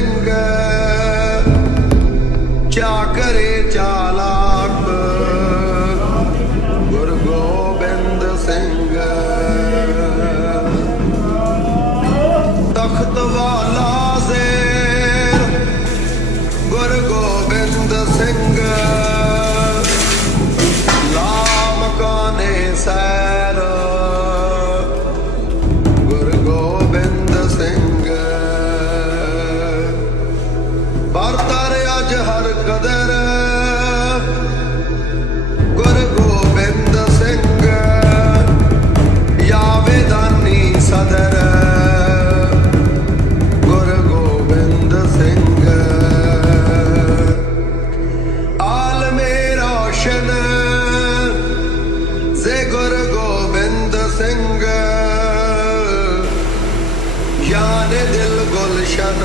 ਸਿੰਘ ਚਾਕਰੇ ਚਾਲਾਕ? ਗੁਰ ਗੋਬਿੰਦ ਸਿੰਘ। ਤਖਤ ਵਾਲਾ ਜ਼ੇਰ ਗੁਰ ਗੋਬਿੰਦ ਸਿੰਘ। ਹਰ ਤਰ ਅਜ ਹਰ ਕਦਰ। ਗੁਰ ਗੋਬਿੰਦ ਸਿੰਘ, ਯਾਵੇ ਦਾਨੀ ਸਦਰ। ਗੁਰ ਗੋਬਿੰਦ ਸਿੰਘ ਆਲਮੇ ਰੋਸ਼ਨ ਸੇ ਗੁਰ ਗੋਬਿੰਦ ਸਿੰਘ ਯਾਦ ਦਿਲ ਗੁਲਸ਼ਨ।